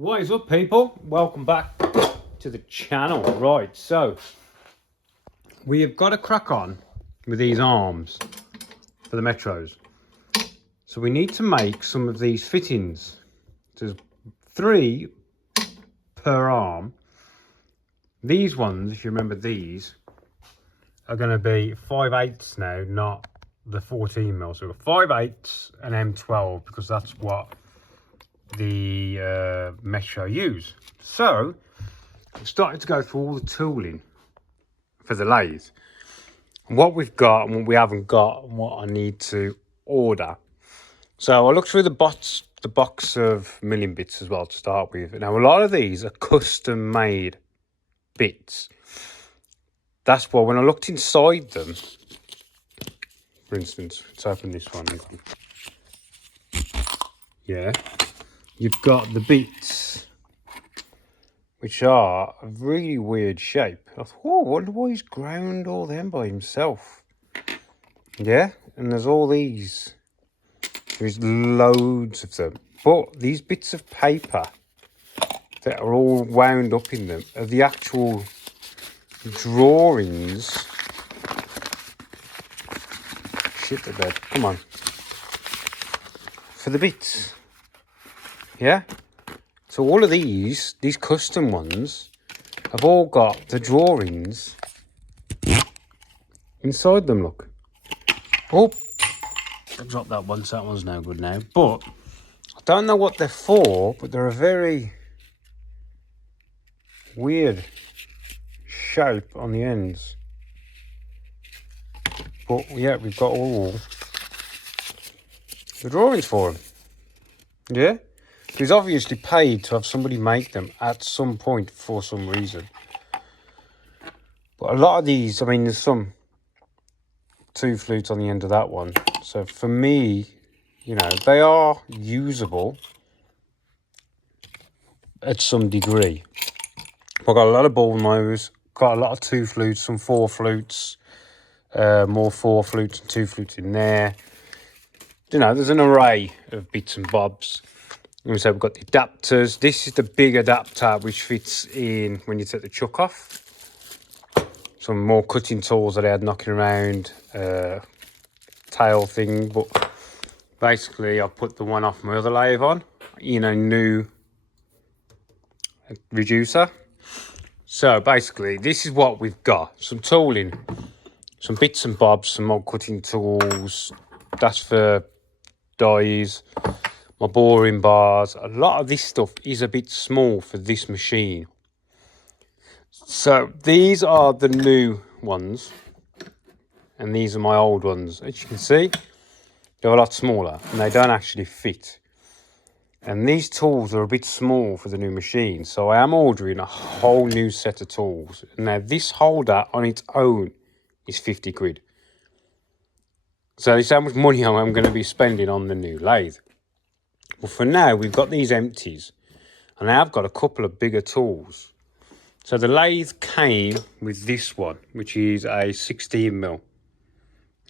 What is up, people? Welcome back to the channel. Right, so we have got to crack on with these arms for the Metros. So we need to make some of these fittings. There's 3 per arm. These ones, if you remember these, are going to be 5/8 now, not the 14 mil. So 5/8 and M12 because that's what the Metro use. So I'm starting to go through all the tooling for the lathe, and what we've got and what we haven't got, and what I need to order. So I looked through the box of milling bits as well to start with. Now a lot of these are custom made bits. That's why when I looked inside them, for instance, let's open this one. Yeah, you've got the bits which are a really weird shape. I thought, oh, I wonder why he's ground all them by himself. Yeah, and there's all these. There's loads of them. But these bits of paper that are all wound up in them are the actual drawings. Shit the bed. Come on. For the bits. Yeah? So all of these custom ones, have all got the drawings inside them, look. Oh, I dropped that one, so that one's no good now. But I don't know what they're for, but they're a very weird shape on the ends. But yeah, we've got all the drawings for them. Yeah? He's obviously paid to have somebody make them at some point for some reason. But a lot of these, I mean, there's some 2 flutes on the end of that one. So for me, you know, they are usable at some degree. I've got a lot of ball nose, got a lot of 2 flutes, some 4 flutes, more 4 flutes and 2 flutes in there. You know, there's an array of bits and bobs. And so we've got the adapters. This is the big adapter which fits in when you take the chuck off. Some more cutting tools that I had knocking around, tail thing, but basically I put the one off my other lathe on in a new reducer. So basically this is what we've got. Some tooling, some bits and bobs, some more cutting tools. That's for dies. My boring bars. A lot of this stuff is a bit small for this machine. So these are the new ones. And these are my old ones. As you can see, they're a lot smaller. And they don't actually fit. And these tools are a bit small for the new machine. So I am ordering a whole new set of tools. Now this holder on its own is 50 quid. So it's how much money I'm going to be spending on the new lathe. Well, for now, we've got these empties, and I have got a couple of bigger tools. So the lathe came with this one, which is a 16 mil.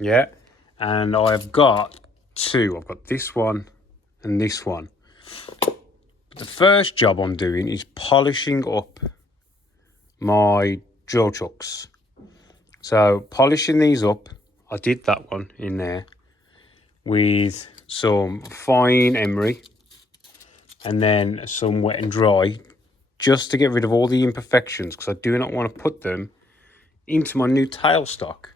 Yeah, and I've got 2. I've got this one and this one. But the first job I'm doing is polishing up my drill chucks. So polishing these up, I did that one in there with some fine emery and then some wet and dry, just to get rid of all the imperfections, because I do not want to put them into my new tailstock.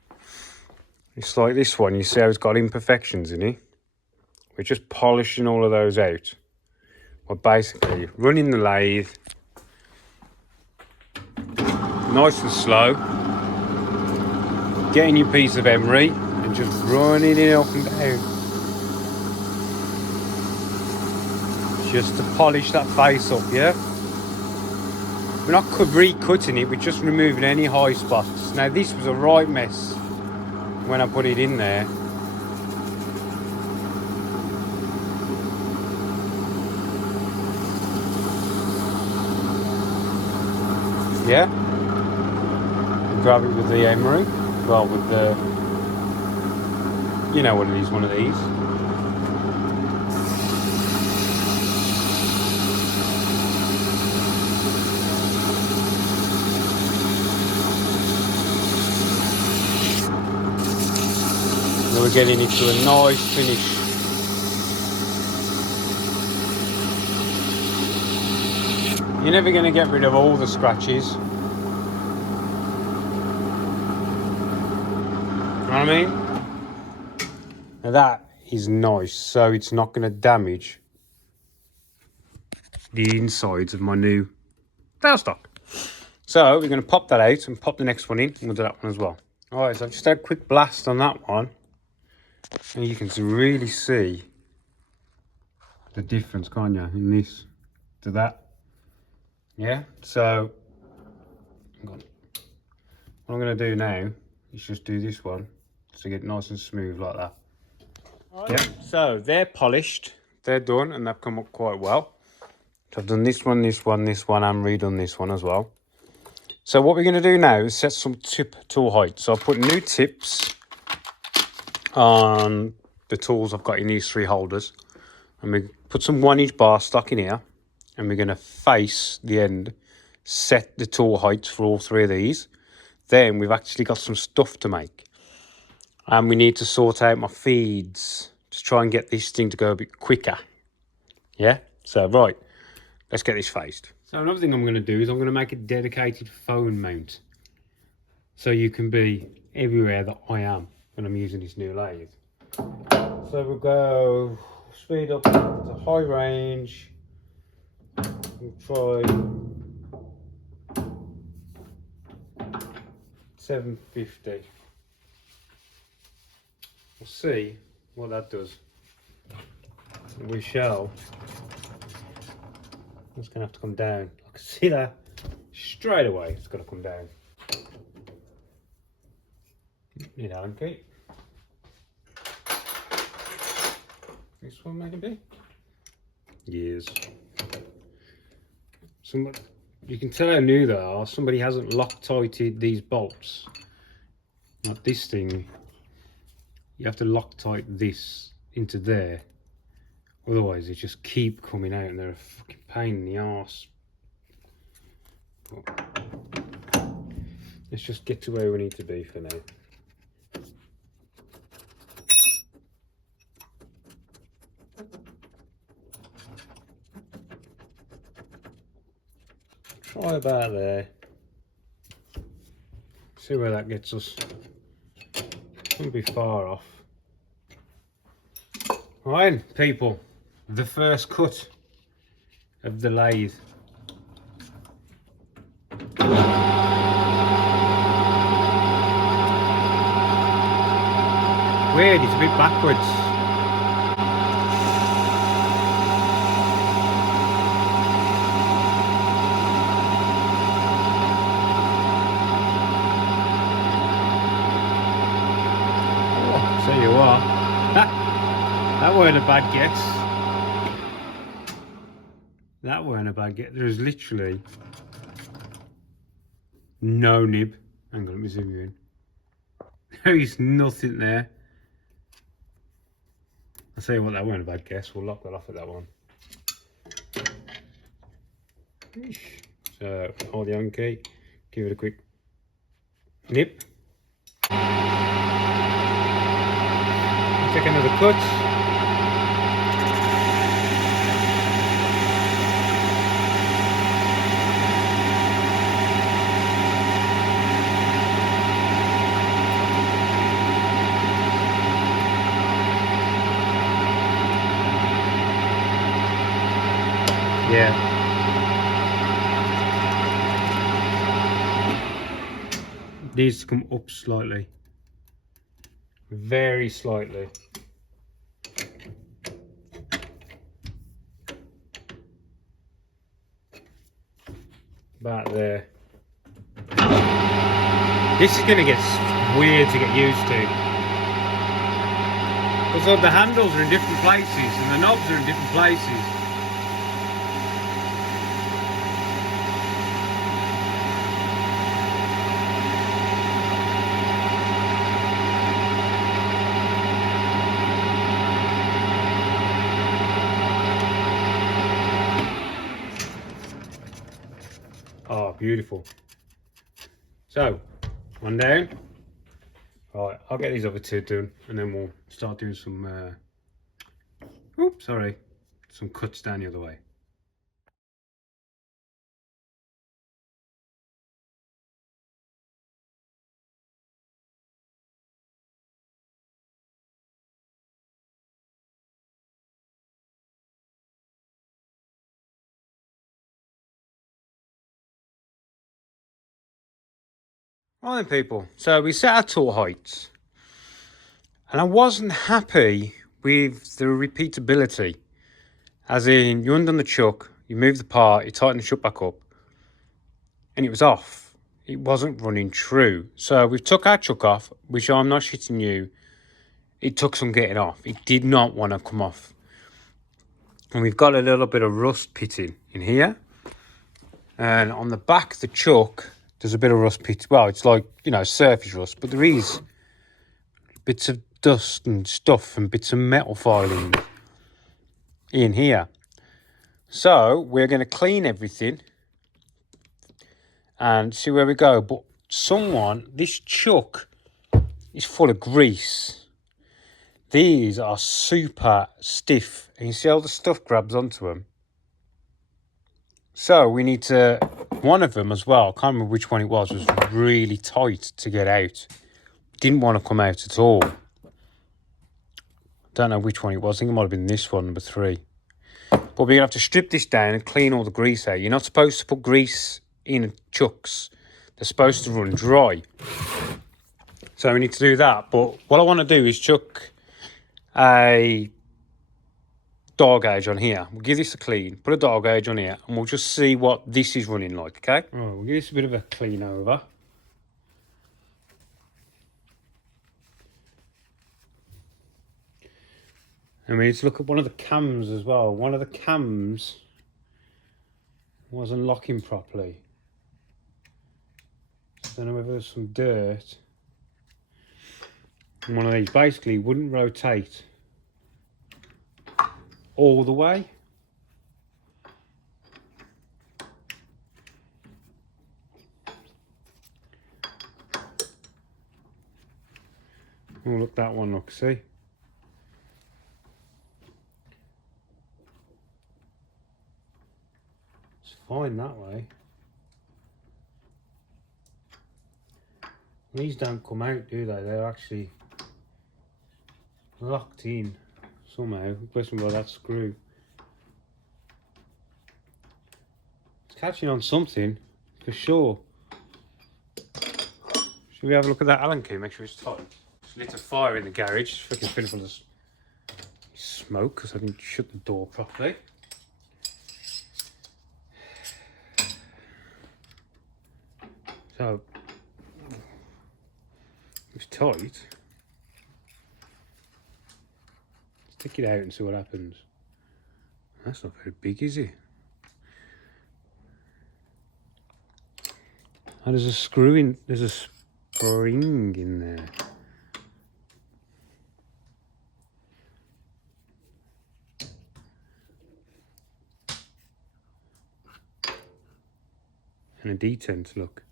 It's like this one, you see how it's got imperfections in it. We're just polishing all of those out. We're basically running the lathe nice and slow, getting your piece of emery and just running it up and down. Just to polish that face up, yeah? We're not recutting it, we're just removing any high spots. Now this was a right mess when I put it in there. Yeah? And grab it with the emery. Well, with the, you know what it is, one of these. getting it to a nice finish. You're never going to get rid of all the scratches. You know what I mean? Now that is nice, so it's not going to damage the insides of my new tailstock. So we're going to pop that out and pop the next one in, and we'll do that one as well. Alright, so I've just had a quick blast on that one, and you can really see the difference, can't you, in this to that. Yeah, so what I'm going to do now is just do this one to get nice and smooth like that. Right. Yeah, so they're polished, they're done, and they've come up quite well. So I've done this one, this one, this one, and redone this one as well. So what we're going to do now is set some tip tool height. So I'll put new tips on the tools I've got in these 3 holders. And we put some 1-inch bar stock in here. And we're going to face the end, set the tool heights for all 3 of these. Then we've actually got some stuff to make. And we need to sort out my feeds to try and get this thing to go a bit quicker. Yeah? So, right, let's get this faced. So another thing I'm going to do is I'm going to make a dedicated phone mount. So you can be everywhere that I am when I'm using this new lathe. So we'll go speed up to high range. We'll try 750. We'll see what that does. We shall. It's going to have to come down. I can see that straight away. It's got to come down. Need Allen key. This one maybe? Yes. Somebody, you can tell how new they are. Somebody hasn't Loctited these bolts. Like this thing, you have to Loctite this into there. Otherwise, they just keep coming out and they're a fucking pain in the arse. But let's just get to where we need to be for now. Try about there. See where that gets us. Won't be far off. Right, people. The first cut of the lathe. Weird, it's a bit backwards. Oh, so you are. That weren't a bad guess. That weren't a bad guess. There's literally no nib. Hang on, let me zoom you in. There is nothing there. I'll tell you what, that weren't a bad guess. We'll lock that off at that one. So, hold the on key. Give it a quick nip. Take another cut. Yeah. These to come up slightly. Very slightly. About there. This is going to get weird to get used to. Because the handles are in different places and the knobs are in different places. Oh, beautiful. So, one down. Right, I'll get these other two done and then we'll start doing some, some cuts down the other way. Right then people, so we set our tool heights and I wasn't happy with the repeatability, as in you undone the chuck, you move the part, you tighten the chuck back up and it was off. It wasn't running true. So we've took our chuck off, which I'm not shitting you, it took some getting off. It did not want to come off. And we've got a little bit of rust pitting in here. And on the back of the chuck, there's a bit of rust pit. Well, it's like, you know, surface rust, but there is bits of dust and stuff and bits of metal filing in here. So we're going to clean everything and see where we go. But this chuck is full of grease. These are super stiff and you see all the stuff grabs onto them. So we need to, one of them as well, I can't remember which one it was really tight to get out. Didn't want to come out at all. Don't know which one it was. I think it might have been this one, number 3. But we're going to have to strip this down and clean all the grease out. You're not supposed to put grease in chucks. They're supposed to run dry. So we need to do that. But what I want to do is chuck a dial gauge on here. We'll give this a clean, put a dial gauge on here, and we'll just see what this is running like, okay? Right, we'll give this a bit of a clean over. And we need to look at one of the cams as well. One of the cams wasn't locking properly. I don't know whether there's some dirt. And one of these basically wouldn't rotate all the way. Oh, look, that one, look, see? It's fine that way. These don't come out, do they? They're actually locked in somehow. Question by that screw. It's catching on something for sure. Should we have a look at that Allen key? Make sure it's tight. Just lit a fire in the garage. It's freaking filling full of smoke because I didn't shut the door properly. So it's tight. Stick it out and see what happens. That's not very big, is it? Oh, there's a screw in, there's a spring in there. And a detent, look.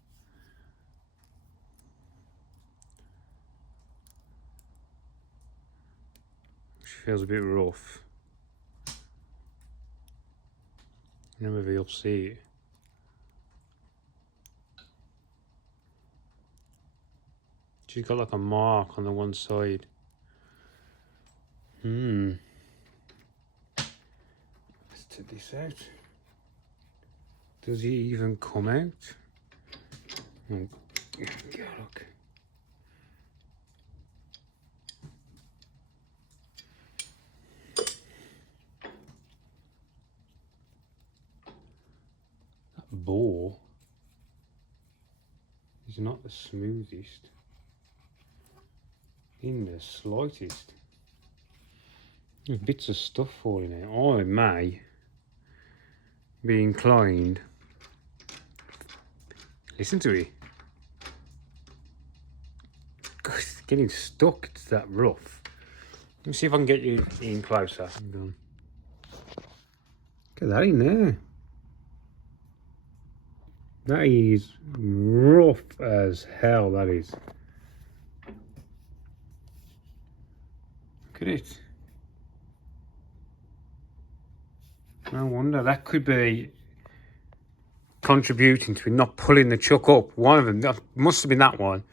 Which feels a bit rough. I don't know if you'll see it. She's got like a mark on the one side. Let's take this out. Does he even come out? Oh, yeah, look. That bore is not the smoothest in the slightest. There's bits of stuff falling out. I may be inclined. Listen to it. God, it's getting stuck. It's that rough. Let me see if I can get you in closer. Look at that in there. That is rough as hell, that is. at it. No wonder. That could be contributing to not pulling the chuck up. One of them, that must have been that one.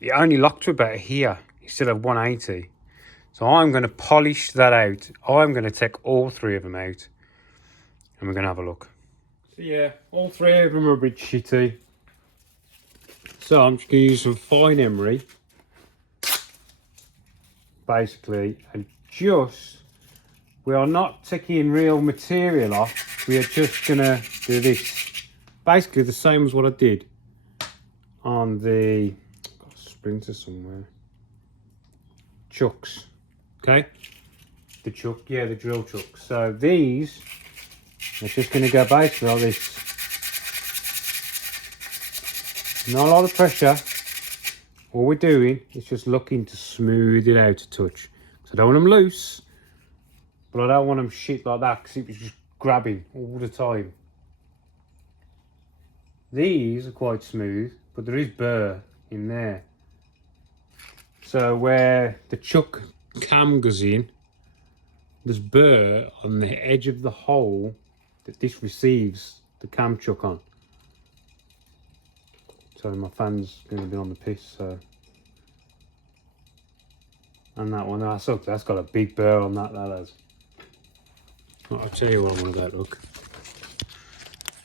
It only locked to about here instead of 180. So I'm going to polish that out. I'm going to take all three of them out and we're going to have a look. So yeah, all three of them are a bit shitty. So I'm just going to use some fine emery, basically, and just, we are not taking real material off. We are just going to do this. Basically the same as what I did on the, got a splinter somewhere, chucks. Okay, the chuck, yeah, the drill chuck. So these are just going to go basically like this. Not a lot of pressure. All we're doing is just looking to smooth it out a touch. So I don't want them loose, but I don't want them shit like that because it was just grabbing all the time. These are quite smooth, but there is burr in there. So where the chuck cam goes in, there's burr on the edge of the hole that this receives the cam chuck on. So my fan's going to be on the piss, so. And that one, that's got a big burr on that has. Well, I'll tell you what I want about, look.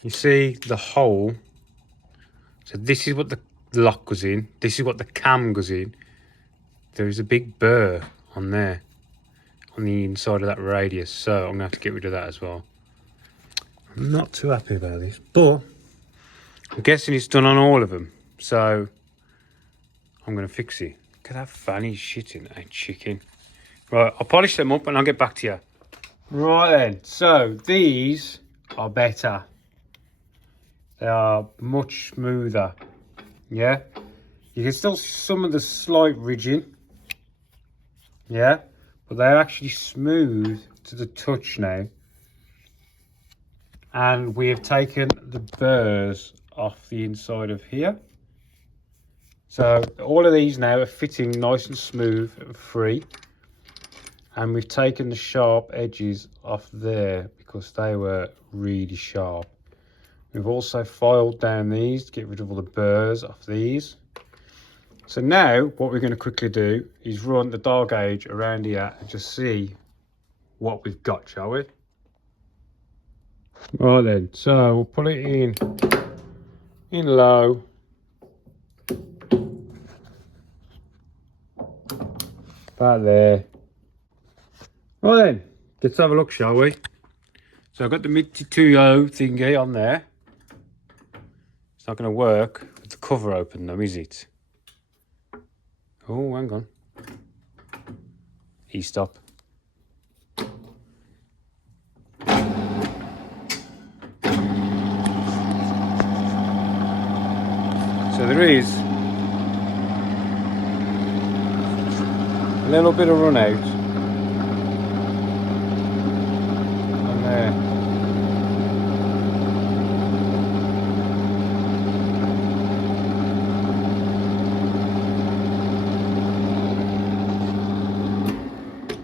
You see the hole? So this is what the lock goes in. This is what the cam goes in. There is a big burr on there, on the inside of that radius. So I'm going to have to get rid of that as well. I'm not too happy about this, but I'm guessing it's done on all of them. So I'm going to fix it. Look at that fanny shitting a chicken. Right, I'll polish them up and I'll get back to you. Right then, so these are better. They are much smoother. Yeah, you can still see some of the slight ridging. Yeah, but they're actually smooth to the touch now. And we have taken the burrs off the inside of here. So all of these now are fitting nice and smooth and free. And we've taken the sharp edges off there because they were really sharp. We've also filed down these to get rid of all the burrs off these. So now what we're going to quickly do is run the dial gauge around here and just see what we've got, shall we? Right then, so we'll put it in low. About there. Right then, let's have a look, shall we? So I've got the mid-2.0 thingy on there. It's not going to work with the cover open though, is it? Oh, hang on. E-stop. So there is a little bit of run out on there.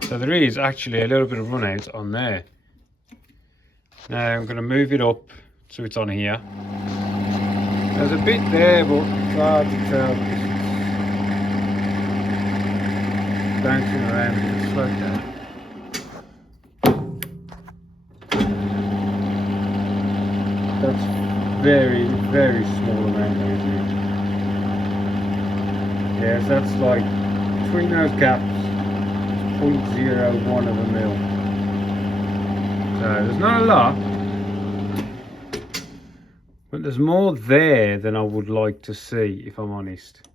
So there is actually a little bit of run out on there. Now I'm going to move it up so it's on here. There's a bit there, but it's hard to tell because it's bouncing around a bit. Slow down. That's very, very small amount, isn't it? Yes, that's like between those gaps. 0.01 of a mil. So there's not a lot, but there's more there than I would like to see, if I'm honest.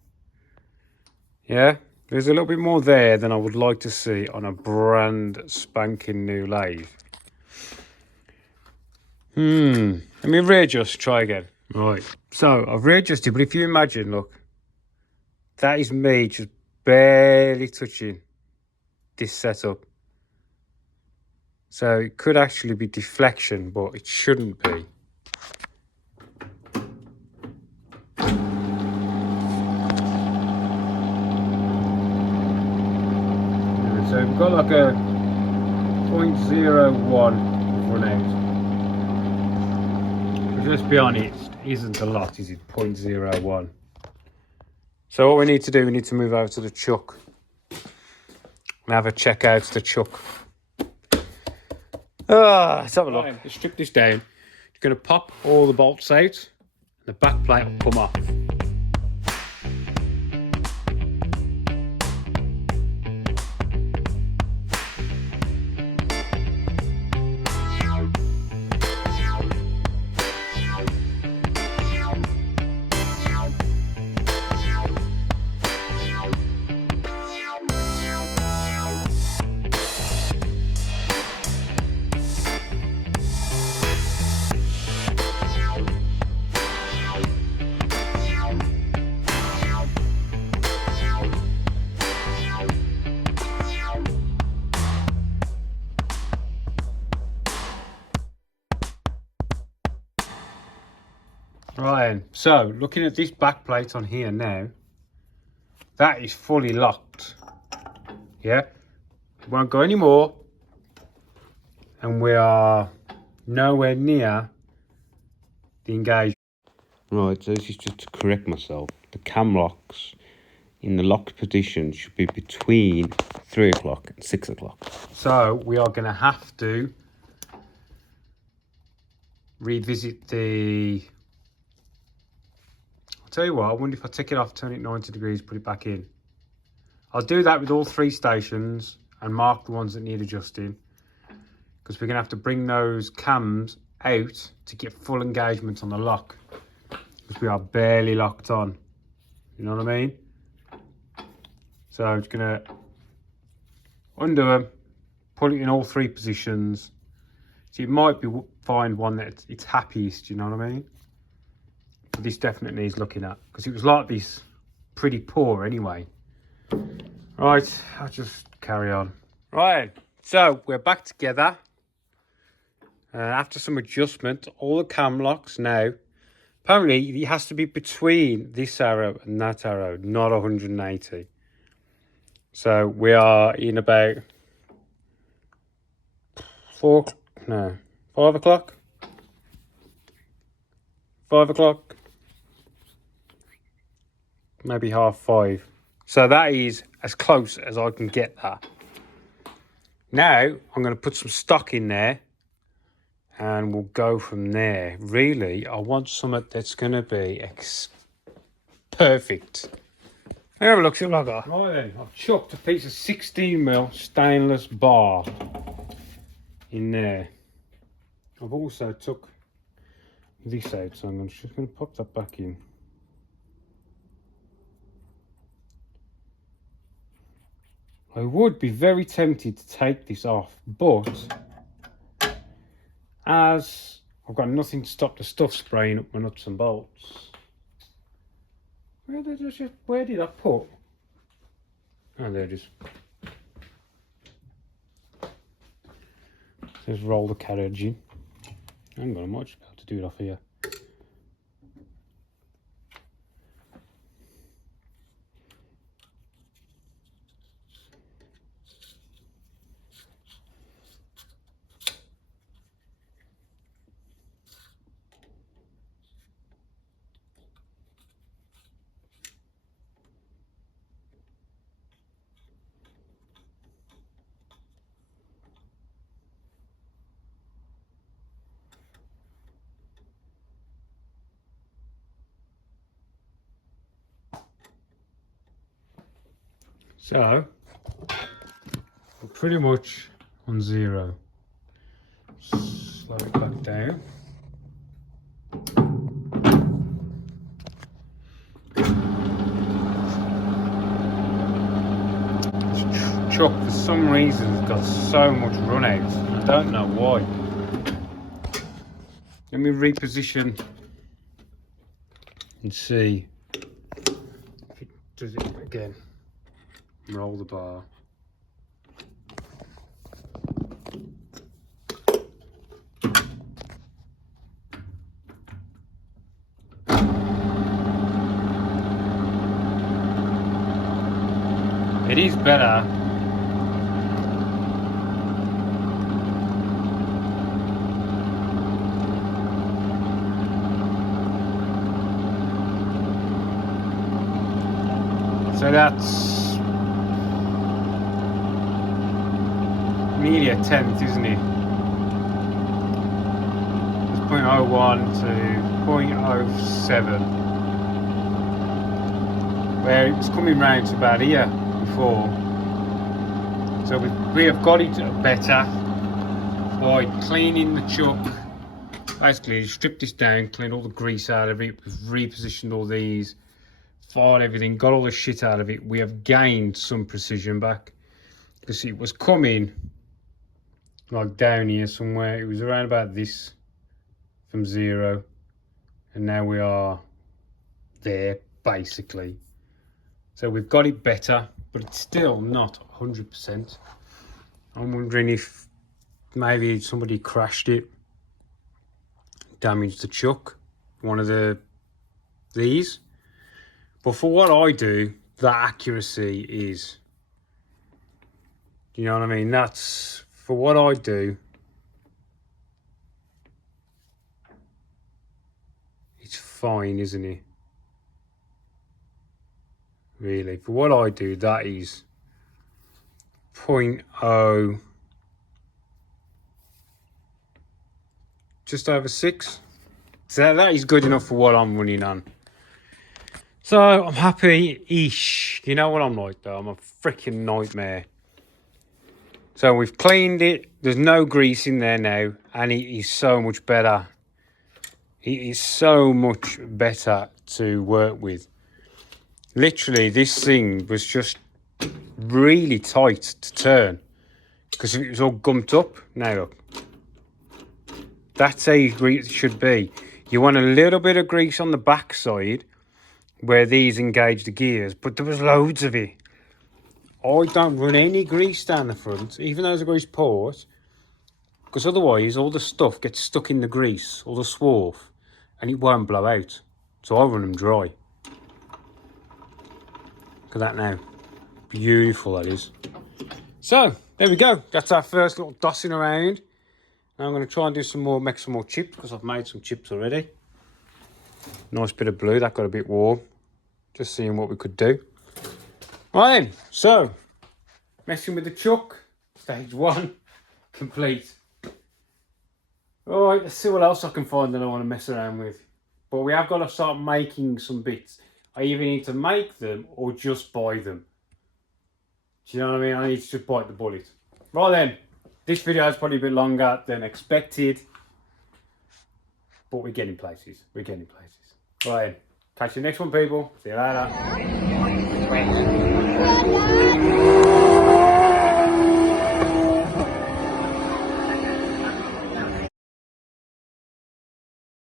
Yeah, there's a little bit more there than I would like to see on a brand spanking new lathe. Let me readjust, try again. Right, so I've readjusted, but if you imagine, look, that is me just barely touching this setup. So it could actually be deflection, but it shouldn't be. So we've got like a 0.01 runout. But let's be honest, it isn't a lot, is it? 0.01. So what we need to do, we need to move over to the chuck and have a check out the chuck. Let's have a look. Let's strip this down. You're going to pop all the bolts out, and the back plate will come off. Right, so looking at this back plate on here now, that is fully locked. Yeah, won't go any more, and we are nowhere near the engagement. Right, so this is just to correct myself. The cam locks in the locked position should be between 3 o'clock and 6 o'clock. So we are going to have to revisit the... I'll tell you what, I wonder if I take it off, turn it 90 degrees, put it back in. I'll do that with all 3 stations and mark the ones that need adjusting, because we're going to have to bring those cams out to get full engagement on the lock, because we are barely locked on. You know what I mean? So I'm just going to undo them, put it in all 3 positions. So it might be find one that it's happiest, you know what I mean? But this definitely needs looking at, because it was like this pretty poor anyway. Right, I'll just carry on. Right, so we're back together. After some adjustment, all the cam locks now, apparently it has to be between this arrow and that arrow, not 180. So we are in about 5 o'clock. 5 o'clock. Maybe 5:30. So that is as close as I can get that. Now I'm going to put some stock in there and we'll go from there. Really, I want something that's going to be perfect. Have a look, see what I got. Right then, I've chucked a piece of 16mm stainless bar in there. I've also took this out, so I'm just going to pop that back in. I would be very tempted to take this off, but as I've got nothing to stop the stuff spraying up my nuts and bolts. Where did I put? Oh, there it is. Just roll the carriage in. Hang on, I might just be able to do it off here. So, we're pretty much on 0. Slow it back down. This truck, for some reason, has got so much run out. I don't know why. Let me reposition and see if it does it again. Roll the bar. It is better So that's nearly a tenth, isn't it? It's 0.01 to 0.07, where it was coming round to about here before. So we have got it better by cleaning the chuck. Basically, stripped this down, cleaned all the grease out of it, we've repositioned all these, fired everything, got all the shit out of it. We have gained some precision back, because it was coming like down here somewhere. It was around about this from 0, and now we are there basically. So we've got it better, but it's still not 100%. I'm wondering if maybe somebody crashed it, damaged the chuck, one of these. But for what I do, that accuracy is, you know what I mean? That's for what I do. It's fine, isn't it? Really, for what I do, that is 0.0, just over 6. So that is good enough for what I'm running on. So I'm happy-ish. You know what I'm like though, I'm a freaking nightmare. So we've cleaned it, there's no grease in there now, and it is so much better. It is so much better to work with. Literally, this thing was just really tight to turn because it was all gumped up. Now look, that's how it should be. You want a little bit of grease on the back side where these engage the gears, but there was loads of it. I don't run any grease down the front, even though there's a grease port, because otherwise all the stuff gets stuck in the grease, all the swarf, and it won't blow out. So I run them dry. Look at that now. Beautiful that is. So there we go. That's our first little dossing around. Now I'm going to try and do some more, make some more chips, because I've made some chips already. Nice bit of blue, that got a bit warm. Just seeing what we could do. Right then, so messing with the chuck, stage 1 complete. All right, let's see what else I can find that I want to mess around with. But we have got to start making some bits. I either need to make them or just buy them. Do you know what I mean? I need to just bite the bullet. Right then, this video is probably a bit longer than expected, but we're getting places. We're getting places. Right then, catch you next one, people. See you later.